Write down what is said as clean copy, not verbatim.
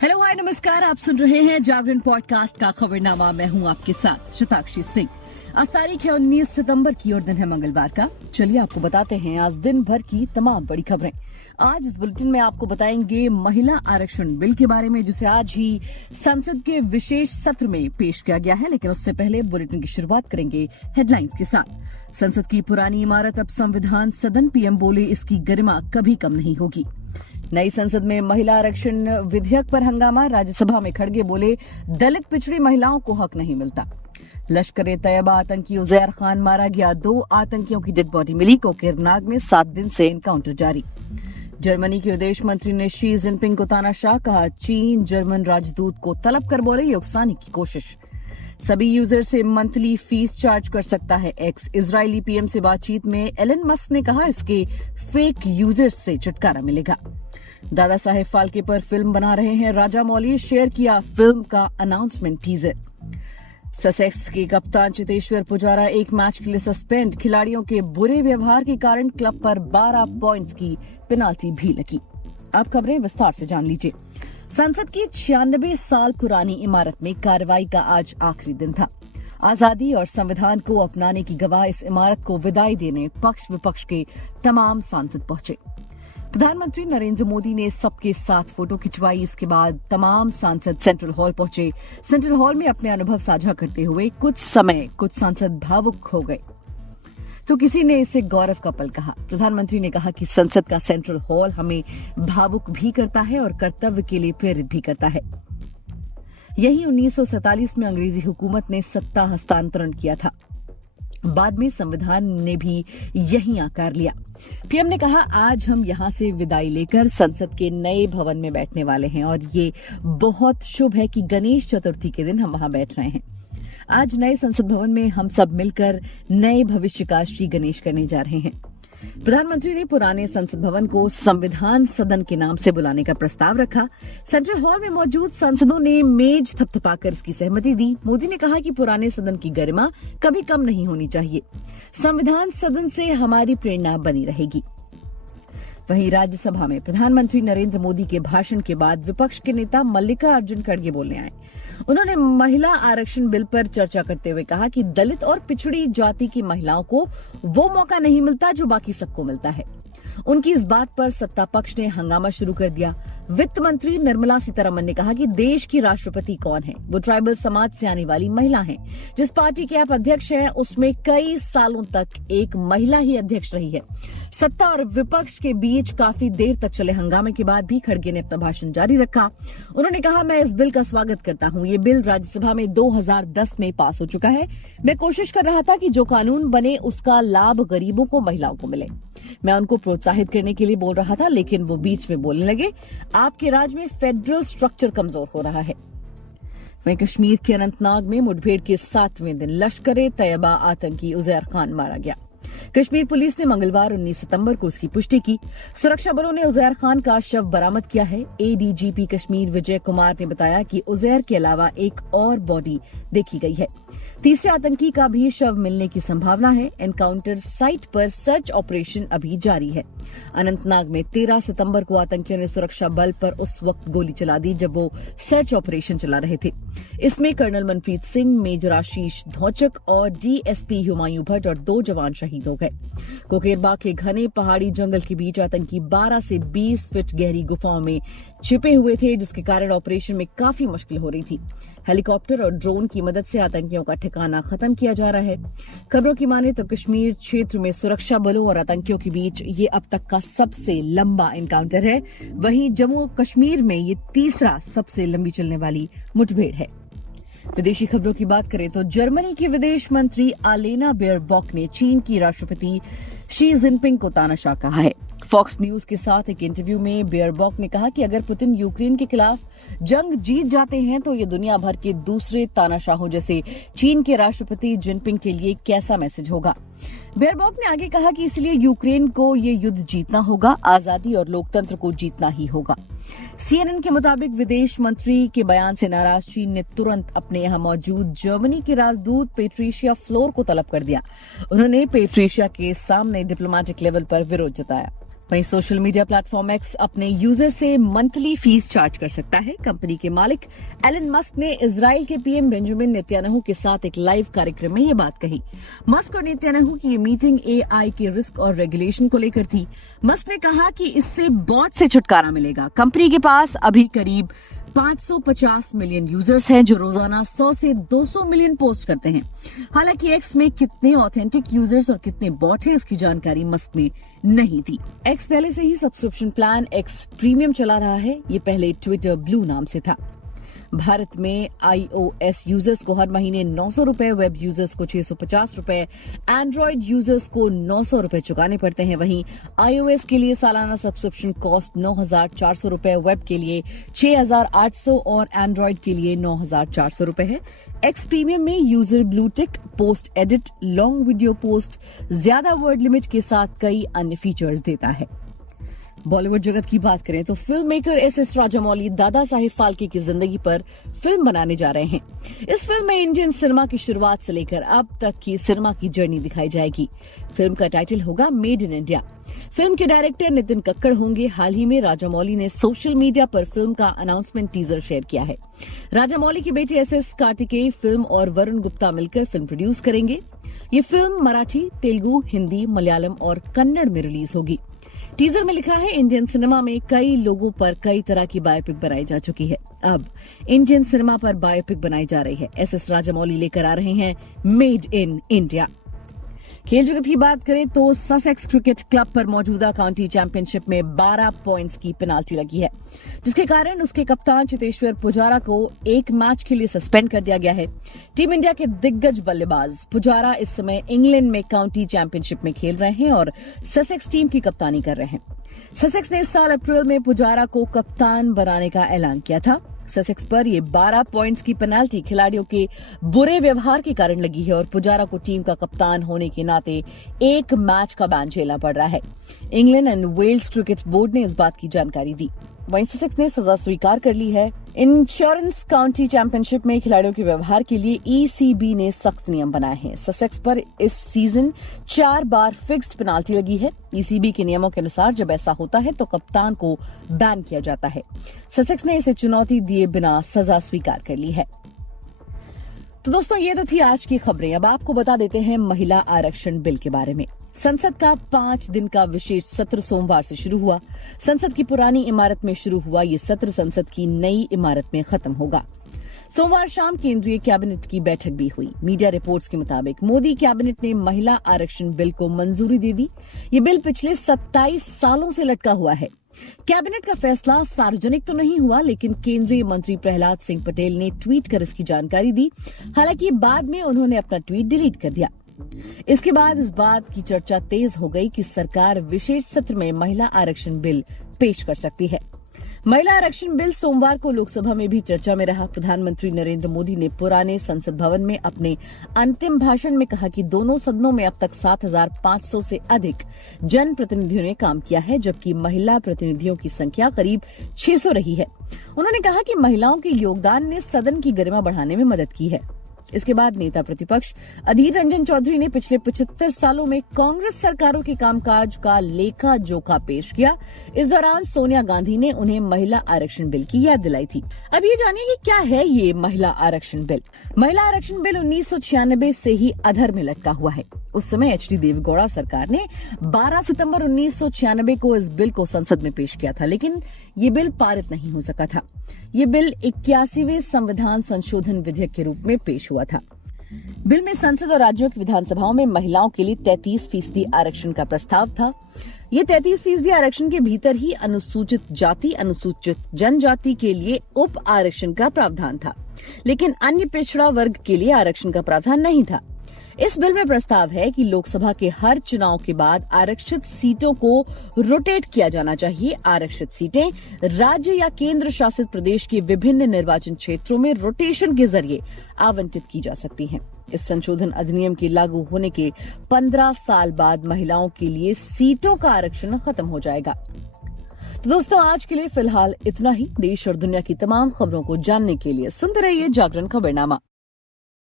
Hello hi नमस्कार, आप सुन रहे हैं जागरण पॉडकास्ट का खबरनामा। मैं हूं आपके साथ शताक्षी सिंह। आज तारीख है 19 सितंबर की और दिन है मंगलवार का। चलिए आपको बताते हैं आज दिन भर की तमाम बड़ी खबरें। आज इस बुलेटिन में आपको बताएंगे महिला आरक्षण बिल के बारे में, जिसे आज ही संसद के विशेष सत्र में पेश किया गया है। लेकिन उससे पहले बुलेटिन की शुरुआत करेंगे हेडलाइंस के साथ। संसद की पुरानी इमारत अब संविधान सदन, पीएम बोले इसकी गरिमा कभी कम नहीं होगी। नई संसद में महिला आरक्षण विधेयक पर हंगामा, राज्यसभा में खड़गे बोले दलित पिछड़ी महिलाओं को हक नहीं मिलता। लश्कर तैयबा आतंकी उजैर खान मारा गया, 2 आतंकियों की डेड बॉडी मिली। कोकेरनाग में 7 दिन से एनकाउंटर जारी। जर्मनी के विदेश मंत्री ने शी जिनपिंग को तानाशाह कहा, चीन जर्मन राजदूत को तलब कर बोले ये उकसाने की कोशिश। सभी यूजर से मंथली फीस चार्ज कर सकता है एक्स। इजरायली पीएम से बातचीत में एलन मस्क ने कहा इसके फेक यूजर्स से छुटकारा मिलेगा। दादा साहेब फाल्के पर फिल्म बना रहे हैं राजा मौली, शेयर किया फिल्म का अनाउंसमेंट टीजर। ससेक्स के कप्तान चेतेश्वर पुजारा 1 मैच के लिए सस्पेंड, खिलाड़ियों के बुरे व्यवहार के कारण क्लब पर 12 पॉइंट्स की पेनाल्टी भी लगी। अब खबरें विस्तार से जान लीजिए। संसद की 96 साल पुरानी इमारत में कार्रवाई का आज आखिरी दिन था। आजादी और संविधान को अपनाने की गवाह इस इमारत को विदाई देने पक्ष विपक्ष के तमाम सांसद पहुंचे। प्रधानमंत्री नरेंद्र मोदी ने सबके साथ फोटो खिंचवाई। इसके बाद तमाम सांसद सेंट्रल हॉल पहुंचे। सेंट्रल हॉल में अपने अनुभव साझा करते हुए कुछ सांसद भावुक हो गए तो किसी ने इसे गौरव का पल कहा। प्रधानमंत्री ने कहा कि संसद का सेंट्रल हॉल हमें भावुक भी करता है और कर्तव्य के लिए प्रेरित भी करता है। यही 1947 में अंग्रेजी हुकूमत ने सत्ता हस्तांतरण किया था। बाद में संविधान ने भी यही आकार लिया। पीएम ने कहा, आज हम यहां से विदाई लेकर संसद के नए भवन में बैठने वाले हैं और ये बहुत शुभ है कि गणेश चतुर्थी के दिन हम वहां बैठ रहे हैं। आज नए संसद भवन में हम सब मिलकर नए भविष्य का श्री गणेश करने जा रहे हैं। प्रधानमंत्री ने पुराने संसद भवन को संविधान सदन के नाम से बुलाने का प्रस्ताव रखा। सेंट्रल हॉल में मौजूद सांसदों ने मेज थपथपाकर इसकी सहमति दी। मोदी ने कहा कि पुराने सदन की गरिमा कभी कम नहीं होनी चाहिए। संविधान सदन से हमारी प्रेरणा बनी रहेगी। वहीं राज्यसभा में प्रधानमंत्री नरेंद्र मोदी के भाषण के बाद विपक्ष के नेता मल्लिकार्जुन खड़गे बोलने आए। उन्होंने महिला आरक्षण बिल पर चर्चा करते हुए कहा कि दलित और पिछड़ी जाति की महिलाओं को वो मौका नहीं मिलता जो बाकी सबको मिलता है। उनकी इस बात पर सत्ता पक्ष ने हंगामा शुरू कर दिया। वित्त मंत्री निर्मला सीतारमण ने कहा कि देश की राष्ट्रपति कौन है? वो ट्राइबल समाज से आने वाली महिला हैं। जिस पार्टी के आप अध्यक्ष हैं उसमें कई सालों तक एक महिला ही अध्यक्ष रही है। सत्ता और विपक्ष के बीच काफी देर तक चले हंगामे के बाद भी खड़गे ने अपना भाषण जारी रखा। उन्होंने कहा, मैं इस बिल का स्वागत करता हूं। ये बिल राज्यसभा में 2010 में पास हो चुका है। मैं कोशिश कर रहा था कि जो कानून बने उसका लाभ गरीबों को, महिलाओं को मिले। मैं उनको प्रोत्साहित करने के लिए बोल रहा था, लेकिन वो बीच में बोलने लगे, आपके राज्य में फेडरल स्ट्रक्चर कमजोर हो रहा है। वहीं कश्मीर के अनंतनाग में मुठभेड़ के 7वें दिन लश्कर तैयबा आतंकी उजैर खान मारा गया। कश्मीर पुलिस ने मंगलवार 19 सितंबर को इसकी पुष्टि की। सुरक्षा बलों ने उजैर खान का शव बरामद किया है। एडीजीपी कश्मीर विजय कुमार ने बताया कि उजैर के अलावा एक और बॉडी देखी गई है। तीसरे आतंकी का भी शव मिलने की संभावना है। एनकाउंटर साइट पर सर्च ऑपरेशन अभी जारी है। अनंतनाग में 13 सितंबर को आतंकियों ने सुरक्षा बल पर उस वक्त गोली चला दी जब वो सर्च ऑपरेशन चला रहे थे। इसमें कर्नल मनप्रीत सिंह, मेजर आशीष धौचक और डीएसपी हुमायूं भट्ट और 2 जवान शहीद हो गए। कोकेरबाग के घने पहाड़ी जंगल के बीच आतंकी 12 से 20 फीट गहरी गुफाओं में छिपे हुए थे, जिसके कारण ऑपरेशन में काफी मुश्किल हो रही थी। हेलीकॉप्टर और ड्रोन की मदद से आतंकियों का ठिकाना खत्म किया जा रहा है। खबरों की माने तो कश्मीर क्षेत्र में सुरक्षा बलों और आतंकियों के बीच ये अब तक का सबसे लंबा एनकाउंटर है। वहीं जम्मू कश्मीर में ये तीसरा सबसे लंबी चलने वाली मुठभेड़ है। विदेशी खबरों की बात करें तो जर्मनी की विदेश मंत्री आलेना बेयरबॉक ने चीन की राष्ट्रपति शी जिनपिंग को तानाशाह कहा है। फॉक्स न्यूज के साथ एक इंटरव्यू में बेयरबॉक ने कहा कि अगर पुतिन यूक्रेन के खिलाफ जंग जीत जाते हैं तो ये दुनिया भर के दूसरे तानाशाहों जैसे चीन के राष्ट्रपति जिनपिंग के लिए कैसा मैसेज होगा। बेयरबॉक ने आगे कहा कि इसलिए यूक्रेन को ये युद्ध जीतना होगा, आजादी और लोकतंत्र को जीतना ही होगा। सीएनएन के मुताबिक विदेश मंत्री के बयान से नाराज चीन ने तुरंत अपने यहां मौजूद जर्मनी के राजदूत पेट्रिशिया फ्लोर को तलब कर दिया। उन्होंने पेट्रिशिया के सामने डिप्लोमेटिक लेवल पर विरोध जताया। वहीं सोशल मीडिया प्लेटफॉर्म एक्स अपने यूजर से मंथली फीस चार्ज कर सकता है। कंपनी के मालिक एलन मस्क ने इजराइल के पीएम बेंजामिन नेतन्याहू के साथ एक लाइव कार्यक्रम में ये बात कही। मस्क और नेतन्याहू की ये मीटिंग एआई के रिस्क और रेगुलेशन को लेकर थी। मस्क ने कहा कि इससे बॉट से छुटकारा मिलेगा। कंपनी के पास अभी करीब 550 मिलियन यूजर्स हैं जो रोजाना 100 से 200 मिलियन पोस्ट करते हैं। हालांकि एक्स में कितने ऑथेंटिक यूजर्स और कितने बॉट हैं इसकी जानकारी मस्क में नहीं थी। एक्स पहले से ही सब्सक्रिप्शन प्लान एक्स प्रीमियम चला रहा है। ये पहले ट्विटर ब्लू नाम से था। भारत में iOS यूजर्स को हर महीने 900 रुपए, वेब यूजर्स को 650 रुपए, एंड्रॉइड यूजर्स को 900 रुपए चुकाने पड़ते हैं। वहीं iOS के लिए सालाना सब्सक्रिप्शन कॉस्ट 9,400 रुपए, वेब के लिए 6,800 और एंड्रॉइड के लिए 9,400 रुपए है। एक्स प्रीमियम में user blue tick, post edit, long video post, ज्यादा वर्ड लिमिट के साथ कई अन्य फीचर्स देता है। बॉलीवुड जगत की बात करें तो film maker S Rajamouli Dada Saheb Phalke की जिंदगी पर फिल्म बनाने जा रहे हैं। इस फिल्म में इंडियन सिनेमा की शुरुआत से लेकर अब तक की सिनेमा की जर्नी दिखाई जाएगी। फिल्म का टाइटल होगा मेड इन इंडिया। फिल्म के डायरेक्टर नितिन कक्कड़ होंगे। हाल ही में राजामौली ने सोशल मीडिया पर फिल्म का अनाउंसमेंट टीजर शेयर किया है। राजामौली के बेटे एस कार्तिकेय फिल्म और वरुण गुप्ता मिलकर फिल्म प्रोड्यूस करेंगे। ये फिल्म मराठी, तेलुगु, हिंदी, मलयालम और कन्नड़ में रिलीज होगी। टीजर में लिखा है, इंडियन सिनेमा में कई लोगों पर कई तरह की बायोपिक बनाई जा चुकी है। अब इंडियन सिनेमा पर बायोपिक बनाई जा रही है। एस राजामौली लेकर आ रहे हैं मेड इन इंडिया। खेल जगत की बात करें तो ससेक्स क्रिकेट क्लब पर मौजूदा काउंटी चैंपियनशिप में 12 पॉइंट्स की पेनाल्टी लगी है, जिसके कारण उसके कप्तान चेतेश्वर पुजारा को एक मैच के लिए सस्पेंड कर दिया गया है। टीम इंडिया के दिग्गज बल्लेबाज पुजारा इस समय इंग्लैंड में काउंटी चैंपियनशिप में खेल रहे हैं और ससेक्स टीम की कप्तानी कर रहे हैं। ससेक्स ने इस साल अप्रैल में पुजारा को कप्तान बनाने का ऐलान किया था। ससेक्स पर ये 12 पॉइंट्स की पेनाल्टी खिलाड़ियों के बुरे व्यवहार के कारण लगी है और पुजारा को टीम का कप्तान होने के नाते एक मैच का बैन झेलना पड़ रहा है। England and Wales cricket board ने इस बात की जानकारी दी। वहीं ससेक्स ने सजा स्वीकार कर ली है। इंश्योरेंस काउंटी चैंपियनशिप में खिलाड़ियों के व्यवहार के लिए ईसीबी ने सख्त नियम बनाए हैं। ससेक्स पर इस सीजन 4 बार फिक्स्ड पेनाल्टी लगी है। ईसीबी के नियमों के अनुसार जब ऐसा होता है तो कप्तान को बैन किया जाता है। ससेक्स ने इसे चुनौती दिए बिना सजा स्वीकार कर ली है। तो दोस्तों, ये तो थी आज की खबरें। अब आपको बता देते हैं महिला आरक्षण बिल के बारे में। संसद का 5 दिन का विशेष सत्र सोमवार से शुरू हुआ। संसद की पुरानी इमारत में शुरू हुआ ये सत्र संसद की नई इमारत में खत्म होगा। सोमवार शाम केंद्रीय कैबिनेट की बैठक भी हुई। मीडिया रिपोर्ट्स के मुताबिक मोदी कैबिनेट ने महिला आरक्षण बिल को मंजूरी दे दी। ये बिल पिछले 27 सालों से लटका हुआ है। कैबिनेट का फैसला सार्वजनिक तो नहीं हुआ, लेकिन केंद्रीय मंत्री प्रहलाद सिंह पटेल ने ट्वीट कर इसकी जानकारी दी। हालांकि बाद में उन्होंने अपना ट्वीट डिलीट कर दिया। इसके बाद इस बात की चर्चा तेज हो गई कि सरकार विशेष सत्र में महिला आरक्षण बिल पेश कर सकती है। महिला आरक्षण बिल सोमवार को लोकसभा में भी चर्चा में रहा। प्रधानमंत्री नरेंद्र मोदी ने पुराने संसद भवन में अपने अंतिम भाषण में कहा कि दोनों सदनों में अब तक 7,500 से अधिक जन प्रतिनिधियों ने काम किया है, जबकि महिला प्रतिनिधियों की संख्या करीब 600 रही है। उन्होंने कहा कि महिलाओं के योगदान ने सदन की गरिमा बढ़ाने में मदद की है। इसके बाद नेता प्रतिपक्ष अधीर रंजन चौधरी ने पिछले 75 सालों में कांग्रेस सरकारों के कामकाज का लेखा जोखा पेश किया। इस दौरान सोनिया गांधी ने उन्हें महिला आरक्षण बिल की याद दिलाई थी। अब ये जानिए कि क्या है ये महिला आरक्षण बिल। महिला आरक्षण बिल 1996 से ही अधर में लटका हुआ है। उस समय एचडी देवेगौड़ा सरकार ने 12 सितंबर 1996 को इस बिल को संसद में पेश किया था, लेकिन ये बिल पारित नहीं हो सका था। ये बिल 81वें संविधान संशोधन विधेयक के रूप में पेश हुआ था। बिल में संसद और राज्यों की विधानसभाओं में महिलाओं के लिए 33% आरक्षण का प्रस्ताव था। ये 33% आरक्षण के भीतर ही अनुसूचित जाति, अनुसूचित जनजाति के लिए उप आरक्षण का प्रावधान था, लेकिन अन्य पिछड़ा वर्ग के लिए आरक्षण का प्रावधान नहीं था। इस बिल में प्रस्ताव है कि लोकसभा के हर चुनाव के बाद आरक्षित सीटों को रोटेट किया जाना चाहिए। आरक्षित सीटें राज्य या केंद्र शासित प्रदेश के विभिन्न निर्वाचन क्षेत्रों में रोटेशन के जरिए आवंटित की जा सकती हैं। इस संशोधन अधिनियम के लागू होने के 15 साल बाद महिलाओं के लिए सीटों का आरक्षण खत्म हो जाएगा। तो दोस्तों, आज के लिए फिलहाल इतना ही। देश और दुनिया की तमाम खबरों को जानने के लिए सुनते रहिए जागरण खबरनामा।